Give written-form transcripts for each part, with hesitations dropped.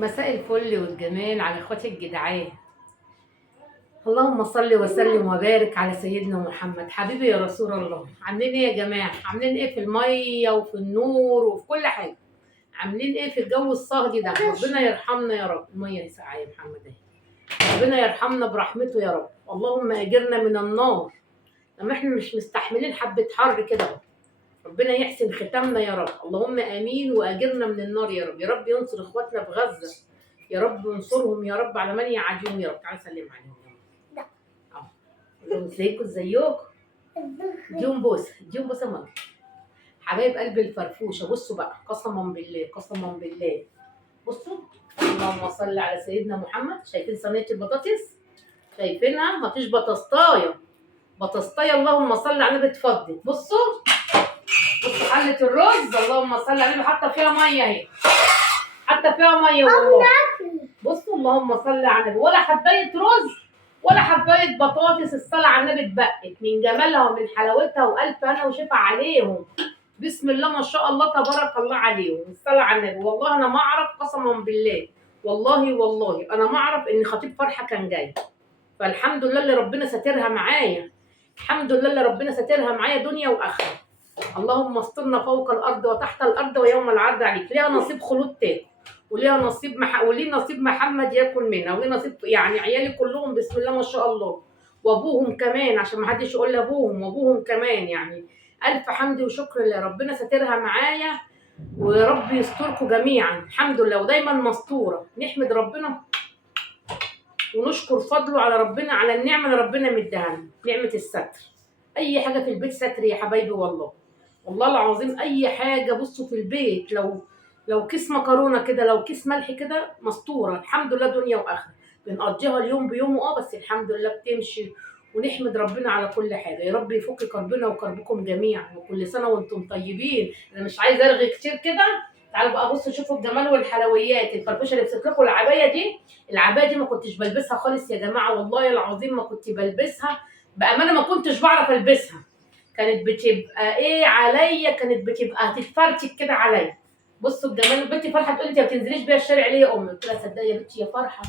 مساء الفل والجمال على اخواتي الجدعان. اللهم صل وسلم وبارك على سيدنا محمد حبيبي يا رسول الله. عاملين ايه يا جماعه؟ عاملين ايه في الميه وفي النور وفي كل حاجه؟ عاملين ايه في الجو الصهدي ده؟ ربنا يرحمنا يا رب. الميه ساقعه يا محمد اهي. ربنا يرحمنا برحمته يا رب. اللهم اجرنا من النار لما احنا مش مستحملين حبه حر كده اهو. ربنا يحسن ختامنا يا رب. اللهم امين واجرنا من النار يا رب. يا رب ينصر اخواتنا في غزه، يا رب انصرهم يا رب على من يعاديهم يا رب. تعالى سلم عليهم يا رب. اهو ازيكم ازيكم. اديهم بوسه اديهم بوسه ماما. حبايب قلب الفرفوشه. بصوا بقى، قسما بالله قسما بالله. بصوا، اللهم صل على سيدنا محمد. شايفين صينيه البطاطس؟ شايفينها؟ مفيش بطاطايه بطاطايه. اللهم صل على النبي. اتفضل. بصوا بصوا حله الرز. اللهم صل على النبي. حاطه فيها ميه اهي، حتى فيها ميه والله. بصوا اللهم صل على النبي. ولا حبايه رز ولا حبايه بطاطس. الصلاه على النبي اتبقت من جمالها ومن حلاوتها، والف هنا وشفا عليهم. بسم الله ما شاء الله تبارك الله عليهم. الصلاه على النبي. والله انا ما اعرف، قسما بالله والله انا ما اعرف ان خطيب فرحه كان جاي. فالحمد لله اللي ربنا ساترها معايا. الحمد لله اللي ربنا ساترها معايا دنيا واخره. اللهم استرنا فوق الارض وتحت الارض ويوم العرض عليك. ليها نصيب خلود تاني، وليها نصيب وليه نصيب محمد ياكل منها، وليه نصيب يعني عيالي كلهم بسم الله ما شاء الله، وابوهم كمان عشان ما حدش يقول لابوهم، وابوهم كمان. يعني الف حمد وشكر لربنا ساترها معايا. ويا رب يستركم جميعا. الحمد لله ودايما مستوره. نحمد ربنا ونشكر فضله على ربنا، على النعمه اللي ربنا مديها لنا، نعمه الستر. اي حاجه في البيت ستر يا حبايبي والله. والله العظيم اي حاجه. بصوا في البيت، لو كيس مكرونه كده، لو كيس ملح كده، مستوره الحمد لله دنيا واخره. بنقضيها اليوم بيومه بس الحمد لله بتمشي. ونحمد ربنا على كل حاجه. يا رب يفك كربنا وكربكم جميعا، وكل سنه وانتم طيبين. انا مش عايزه ارغي كتير كده. تعالوا بقى بصوا شوفوا الجمال والحلويات. الفرفوشه اللي لبست لكم العبايه دي، العبايه دي ما كنتش بلبسها خالص يا جماعه. والله العظيم ما كنت بلبسها. بامانه ما كنتش بعرف البسها. كانت بتبقى ايه عليا، كانت بتبقى هتتفرتك كده عليا. بصوا الجمال. بنتي فرحه تقول لي انت ما بتنزليش بيها الشارع ليه يا امي؟ قلت لها صدقي يا بنتي يا فرحه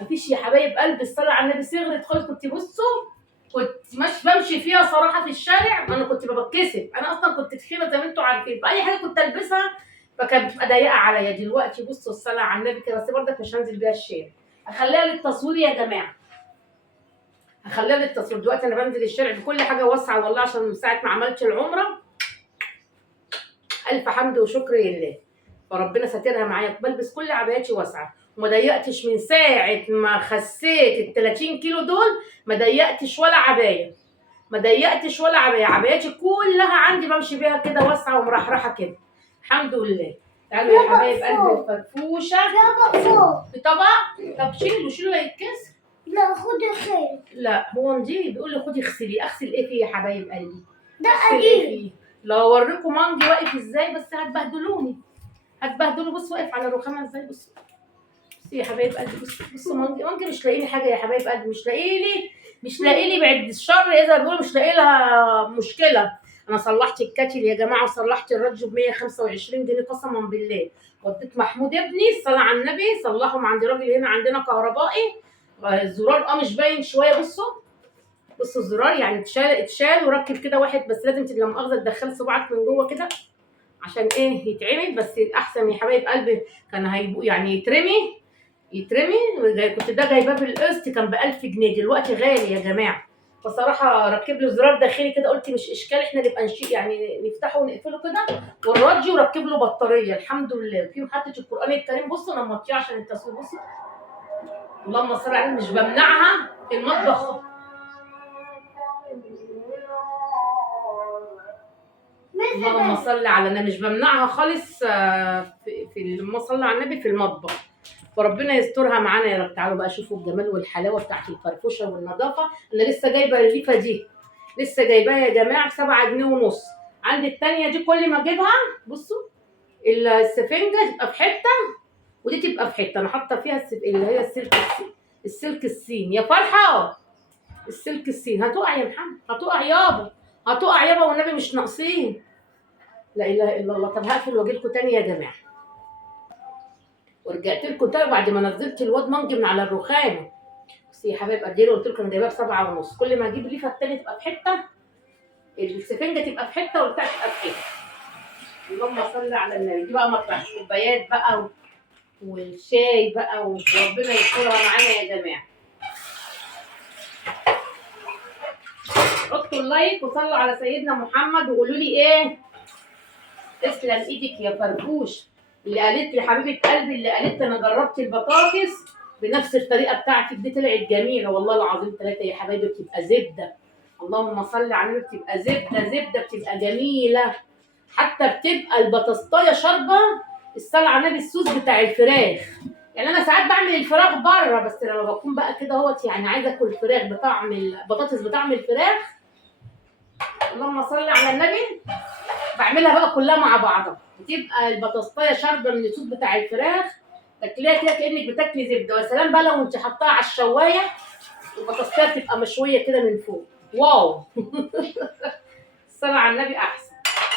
مفيش يا حبايب قلبي. الصلاه على النبي صغرت خالص. كنت بصوا كنت مش بمشي فيها صراحه في الشارع. انا كنت بتكسف. انا اصلا كنت تخينه زي ما انتم عارفين، فاي حاجه كنت البسها فكانت بتبقى ضيقه عليا. دلوقتي بصوا الصلاه على النبي كده، بس برضك مش هنزل بيها الشارع. اخليها للتصوير يا جماعه، هخليها للتصوير. دلوقتي انا بنزل الشارع بكل حاجه واسعه والله، عشان من ساعه ما عملت العمره الف حمد وشكر لله. فربنا ساترها معايا. بلبس كل عباياتي واسعه، وما ضيقتش من ساعه ما خسيت ال 30 كيلو دول. ما ضيقتش ولا عبايه، ما ضيقتش ولا عبايه. عباياتي كلها عندي بمشي بيها كده واسعه ومرحرحه كده. الحمد لله. تعالوا يا حبايب قلب الفرفوشه. في طبق. طب شيلوا لا يتكسر. لا خدي خير. لا هو نجيب بيقول لي خدي اغسلي. اغسل ايه فيه يا حبايب قلبي؟ ده اغسل ايه قديم. فيه؟ لو اوريكم مانجي واقف ازاي بس هتبهدلوني، هتبهدلوا. بص واقف على الرخامه ازاي. بص بصي يا حبايب قلبي. بصوا مانجي مش لاقي لي حاجه يا حبايب قلبي. مش لاقي لي بعد الشر اذا بيقولوا مش لاقي لها مشكله. انا صلحت الكاتل يا جماعه، وصلحت الراديو ب 125 جنيه قسما بالله. وديت محمود ابني الصلاه على النبي صلحهم عند راجل هنا عندنا كهربائي. الزرار مش باين شويه. بصوا الزرار يعني اتشال وركب كده واحد بس. لازم لا مؤاخذه تدخل صباعك من جوه كده عشان ايه يتعمل. بس احسن يا حبايب قلبي كان يعني يترمي. كنت ده جايباه بالقسط كان ب 1000 جنيه. دلوقتي غالي يا جماعه. فصراحه ركب له زرار داخلي كده. قلت مش اشكال احنا نبقى يعني نفتحه ونقفله كده. والراديو وركب له بطاريه الحمد لله. في محطه القران الكريم. بصوا انا موطيه عشان التصوير. بصوا اللهم صل على النبي. مش بمنعها في المطبخ. اللهم صل على النبي. مش بمنعها خالص في اللهم صل على النبي في المطبخ. فربنا يسترها معانا يا رب. تعالوا بقى شوفوا الجمال والحلاوه بتاعت الفرفوشه والنظافه. انا لسه جايبه الليفه دي، لسه جايباها يا جماعه ب7 جنيه ونص. عندي الثانيه دي كل ما اجيبها بصوا السفنجه تبقى في حته ودي تبقى في حته. انا حاطه فيها اللي هي السلك الصين يا فرحه. السلك الصين هتقع يا محمد، هتقع يابا، هتقع يابا والنبي مش ناقصين. لا اله الا الله. طب هقفل واجي لكم تاني يا جماعه. ورجعت لكم تاني بعد ما نزلت الواد منجي من على الرخامه. بس يا حبايب قد ايه قلت لكم انا جايبها ب7.5، كل ما اجيب ليفه التاني تبقى في حته، السفنجه تبقى في حته والبتاع تبقى في حته. اللهم صل على النبي. دي بقى مطرح الكوبايات بقى والشاي بقى، وربنا يسترها معانا يا جماعه. حطوا اللايك وصلوا على سيدنا محمد وقولوا لي ايه. تسلم ايدك يا فرفوش اللي قالت لي حبيبه قلبي، اللي قالت لي انا جربت البطاطس بنفس الطريقه بتاعتك دي طلعت جميله والله العظيم ثلاثه يا حبايبي. بتبقى زبده، اللهم صل على النبي، بتبقى زبده بتبقى جميله. حتى بتبقى البطاطايه شاربه الصلاه على النبي الصوص بتاع الفراخ. يعني انا ساعات بعمل الفراخ بره، بس لما بكون بقى كده اهوت يعني عايزه اكل فراخ بطعم البطاطس بطعم الفراخ، اللهم صل على النبي، بعملها بقى كلها مع بعضها. بتبقى البطاطايه شاربه من الصوص بتاع الفراخ، تاكليها كده كانك بتاكلي زبده. ويا سلام بقى لو انت حطاها على الشوايه البطاطايه تبقى مشويه كده من فوق، واو. الصلاه على النبي احسن.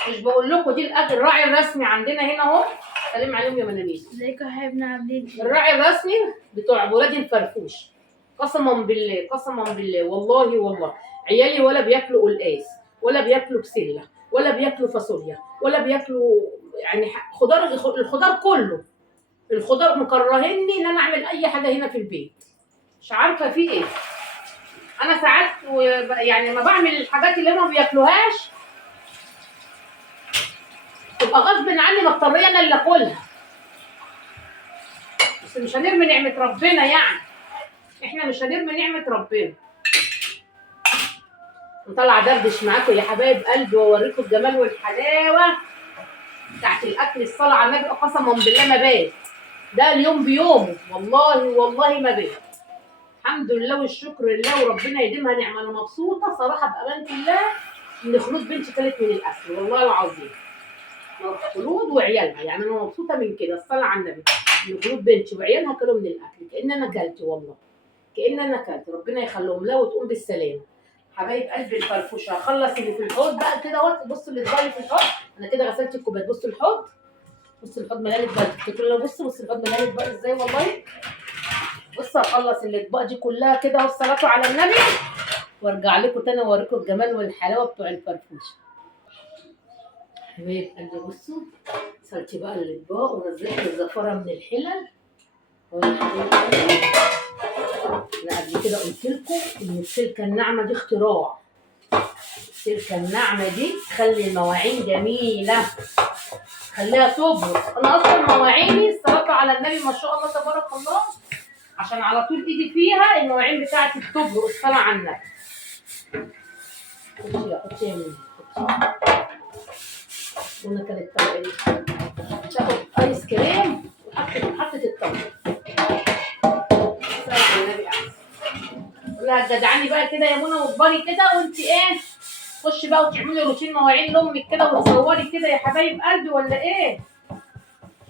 مش بقول لكم دي الراعي الرسمي عندنا هنا اهو. سلام عليهم يا منانيس. ازيكم يا حبايبنا عاملين ايه؟ الراعي الرسمي بتوع ولاد الفرفوش. قسما بالله قسما بالله والله عيالي ولا بياكلوا قلقاس ولا بياكلوا بسله ولا بياكلوا فاصوليا ولا بياكلوا يعني خضار. الخضار كله، الخضار مكرهني ان انا اعمل اي حاجه هنا في البيت. مش عارفه في ايه. انا ساعات يعني ما بعمل الحاجات اللي هم ما بياكلوهاش تبقى غصب عني مضطريه انا اللي اكلها. بس مش هنرمي نعمه ربنا يعني، احنا مش هنرمي نعمه ربنا. نطلع دردش معاكم يا حبايب قلبي واوريكم الجمال والحلاوه بتاعت الاكل. الصلاه على النبي قسما بالله ما بات، ده اليوم بيومه والله ما بات. الحمد لله والشكر لله وربنا يديمها نعمه. انا مبسوطه صراحه بامانه الله ان خلود بنتي كلت من الاكل والله العظيم. خلود وعيالها يعني انا مبسوطه من كده. الصلاه على النبي ان خلود بنتي وعيالها كلوا من الاكل كأن انا كلت، والله كأن انا كلت. ربنا يخليهم لها وتقوم بالسلامه. حبايب قلبي الفرفوشه هخلص اللي في الحوض بقى كده اهوت. بصوا اللي اتبقى في الحوض انا كده غسلت الكوبايات. بصوا الحوض، بصوا الحوض مليان اطباق. تفتكروا بصوا الحوض مليان اطباق ازاي والله. بصوا هخلص الاطباق دي كلها كده والصلاه على النبي وارجع لكم تاني واوريكم الجمال والحلاوه بتوع الفرفوشه. حبايب قلبي بصوا غسلت بقى الاطباق ونزلت الزفاره من الحلل. انا قبل كده قلت لكم ان السلكه الناعمه دي اختراع. السلكه الناعمه دي تخلي المواعين جميله، خليها تبرد. انا اصلا مواعيني الصلاه على النبي ما شاء الله تبارك الله عشان على طول ايدي فيها المواعين بتاعتي بتبرد. الصلاه على النبي. حطي يا مين وانا كانت الطبقه دي تاخد ايس كريم وحطت الطبق. الصلاه على النبي احسن. لا جدعاني بقى كده يا منى واكبري كده وانت ايه خشي بقى وتعملي روتين مواعين لامك كده وتصوري كده يا حبايب قلبي ولا ايه؟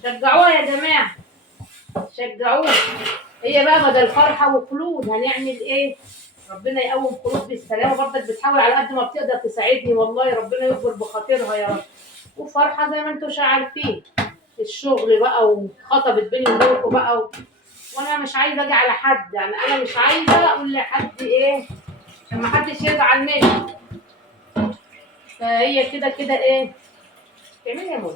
شجعوها يا جماعه شجعوها. هي بقى بدل فرحه وخلود هنعمل ايه؟ ربنا يقوم خلود بالسلامه. برضك بتحاول على قد ما بتقدر تساعدني والله ربنا يكبر بخاطرها يا رب. وفرحه زي ما انتم عارفين الشغل بقى وخطبت بيني وبينكم بقى وانا مش عايزه اجي على حد. يعني انا مش عايزه اقول لحد ايه عشان ما حدش يزعل مني. فهي كده كده ايه تعملي يا منى.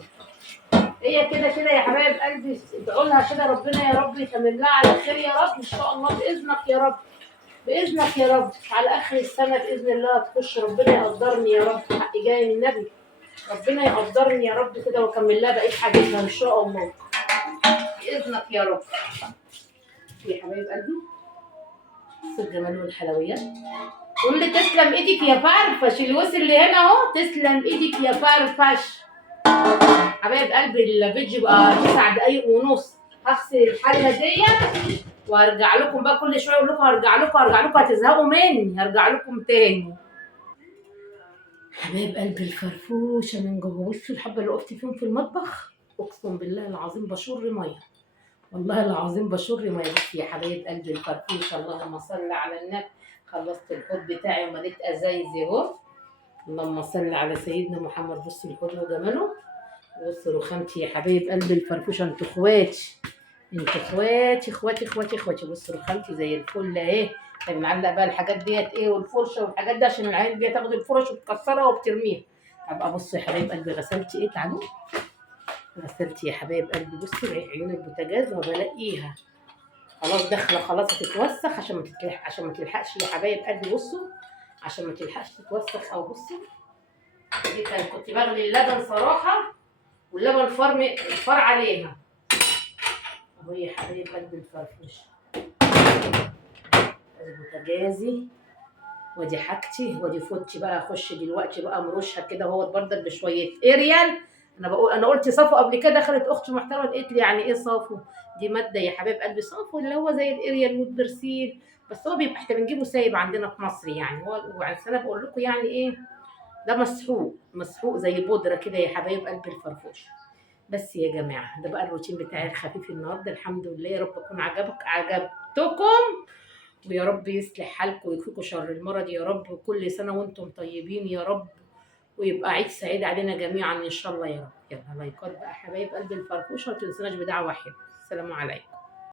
هي كده يا حبايب قلبي ادعوا لها كده ربنا يا رب يتمم لها على خير يا رب ان شاء الله باذنك يا رب. باذنك يا رب على اخر السنه باذن الله تخش. ربنا يقدرني يا رب حقي جاي من النبي. ربنا يقدرني يا رب كده واكمل لها بقيه حاجتها ان شاء الله باذنك يا رب. يا حبايب قلبي بصوا الجمال والحلويات. قول لي تسلم ايدك يا فرفش. اللي وصل اللي هنا اهو تسلم ايدك يا فرفش. حبايب قلبي الفيديو بقى 9 دقايق ونص. هغسل الحله ديت وهرجع لكم بقى كل شويه اقول لكم هرجع لكم هتزهقوا مني. هرجع لكم تاني. حبايب قلبي الفرفوشه من جوه. بصوا الحبه اللي وقفت فيهم في المطبخ اقسم بالله العظيم بشر ميه والله العظيم بشر ميه. بصي يا حبايب قلبي الفرفوشه اللهم صل على النبي. خلصت الحوض بتاعي ومليت ازايزي اهو. اللهم صل على سيدنا محمد. بصوا الحوض وجماله. بصوا رخامتي يا حبايب قلبي الفرفوشه انتوا اخواتي. انتوا اخواتي اخواتي اخواتي اخواتي. بصوا رخامتي زي الفل اهي. طيب نعلق بقى الحاجات ديت ايه والفرشه والحاجات دي عشان العيال دي تاخد الفرش وتكسرها وبترميها. ابقى بصوا يا حبايب قلبي غسلت ايه، تعالوا. غسلت يا حبايب قلبي، بصوا عيون البوتاجاز ما بلاقيها خلاص داخله خلاص هتتوسخ عشان ما تتلحق، عشان ما تلحقش يا حبايب قلبي. بصوا عشان ما تلحقش تتوسخ. او بصوا دي كنت بغلي اللبن صراحه واللبن الفار عليها اهو يا حبايب قلبي الفرفوش. بوتاجازي ودي حاجتي ودي فوتي بقى. اخش دلوقتي بقى مرشها كده اهوت بردك بشويه اريال. انا قلت صافو قبل كده، دخلت اختي محترمه قالت لي يعني ايه صافو؟ دي ماده يا حبايب قلبي. صافو اللي هو زي الاريال والبرسيل، بس هو بيبقى احنا بنجيبه سايب عندنا في مصر يعني. هو انا بقول لكم يعني ايه، ده مسحوق مسحوق زي بودره كده يا حبايب قلبي الفرفوش. بس يا جماعه ده بقى الروتين بتاعي الخفيف النهارده. الحمد لله يا رب اكون عجبتكم، ويا رب يصلح حالكم ويكفيكم شر المرض يا رب. وكل سنة وانتم طيبين يا رب، ويبقى عيد سعيد علينا جميعا ان شاء الله يا رب. يلا لايكات بقى حبايب قلبي الفرفوشة، وما تنسوناش بدعوة حلوة. السلام عليكم.